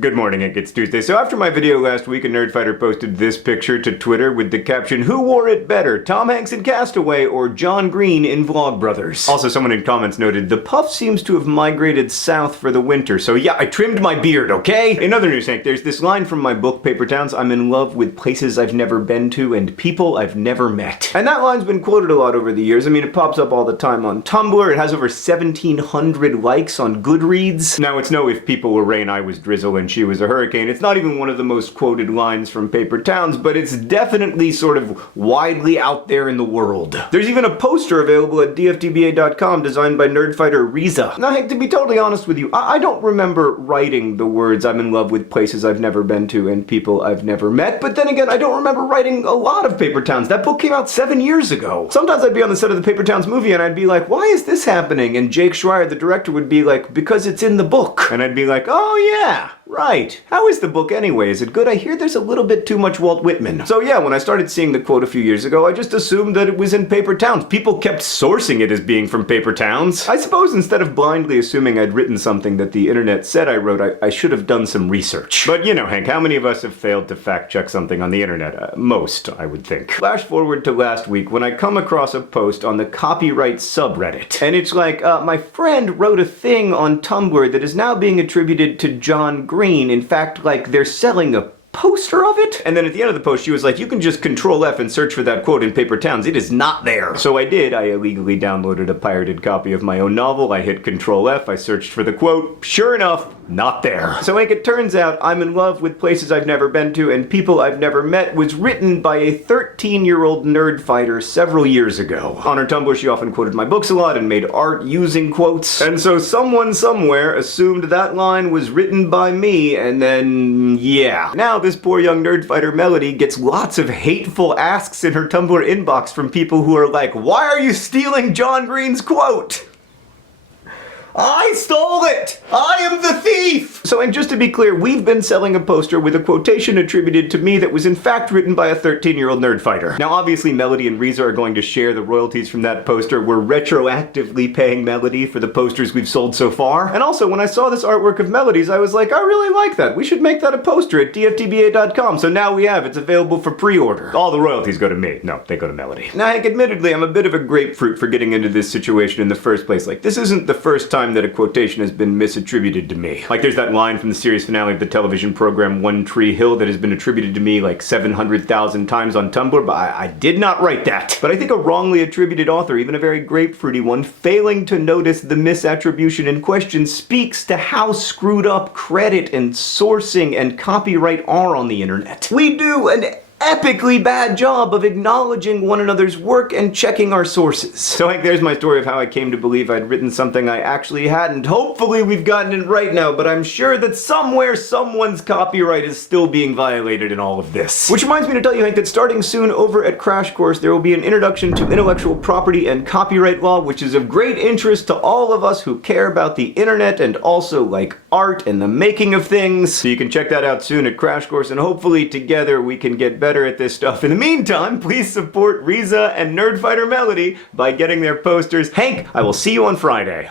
Good morning, it's Tuesday. So after my video last week, a Nerdfighter posted this picture to Twitter with the caption, "Who wore it better, Tom Hanks in Castaway or John Green in Vlogbrothers?" Also, someone in comments noted, "The puff seems to have migrated south for the winter, so yeah, I trimmed my beard, okay?" In other news, Hank, there's this line from my book, Paper Towns, "I'm in love with places I've never been to and people I've never met." And that line's been quoted a lot over the years. I mean, it pops up all the time on Tumblr. It has over 1,700 likes on Goodreads. Now, it's no "if people were rain, I was drizzle, and she was a hurricane." It's not even one of the most quoted lines from Paper Towns, but it's definitely sort of widely out there in the world. There's even a poster available at dftba.com designed by Nerdfighter Riza. Now, Hank, to be totally honest with you, I don't remember writing the words "I'm in love with places I've never been to and people I've never met," but then again, I don't remember writing a lot of Paper Towns. That book came out 7 years ago. Sometimes I'd be on the set of the Paper Towns movie and I'd be like, "Why is this happening?" And Jake Schreier, the director, would be like, "Because it's in the book." And I'd be like, "Oh yeah, right. How is the book anyway? Is it good? I hear there's a little bit too much Walt Whitman." So yeah, when I started seeing the quote a few years ago, I just assumed that it was in Paper Towns. People kept sourcing it as being from Paper Towns. I suppose instead of blindly assuming I'd written something that the internet said I wrote, I should have done some research. But you know, Hank, how many of us have failed to fact check something on the internet? Most, I would think. Flash forward to last week when I come across a post on the copyright subreddit. And it's like, my friend wrote a thing on Tumblr that is now being attributed to John Green. In fact, like, they're selling a poster of it? And then at the end of the post, she was like, "You can just Control F and search for that quote in Paper Towns. It is not there." So I did. I illegally downloaded a pirated copy of my own novel. I hit Control F. I searched for the quote. Sure enough, not there. So like, it turns out "I'm in love with places I've never been to and people I've never met" was written by a 13-year-old nerd fighter several years ago. On her Tumblr, she often quoted my books a lot and made art using quotes. And so someone somewhere assumed that line was written by me, and then, yeah. Now this poor young nerd fighter Melody gets lots of hateful asks in her Tumblr inbox from people who are like, "Why are you stealing John Green's quote? I stole it! I am the thief!" So, and just to be clear, we've been selling a poster with a quotation attributed to me that was in fact written by a 13-year-old nerd fighter. Now, obviously, Melody and Riza are going to share the royalties from that poster. We're retroactively paying Melody for the posters we've sold so far. And also, when I saw this artwork of Melody's, I was like, I really like that. We should make that a poster at dftba.com. So now we have. It's available for pre-order. All the royalties go to me. No, they go to Melody. Now, Hank, admittedly, I'm a bit of a grapefruit for getting into this situation in the first place. Like, this isn't the first time that a quotation has been misattributed to me. Like, there's that line from the series finale of the television program One Tree Hill that has been attributed to me like 700,000 times on Tumblr, but I did not write that. But I think a wrongly attributed author, even a very grapefruity one, failing to notice the misattribution in question speaks to how screwed up credit and sourcing and copyright are on the internet. We do an epically bad job of acknowledging one another's work and checking our sources. So Hank, there's my story of how I came to believe I'd written something I actually hadn't. Hopefully we've gotten it right now, but I'm sure that somewhere someone's copyright is still being violated in all of this. Which reminds me to tell you, Hank, that starting soon over at Crash Course, there will be an introduction to intellectual property and copyright law, which is of great interest to all of us who care about the internet and also like art and the making of things. So you can check that out soon at Crash Course, and hopefully together we can get better at this stuff. In the meantime, please support Riza and Nerdfighter Melody by getting their posters. Hank, I will see you on Friday.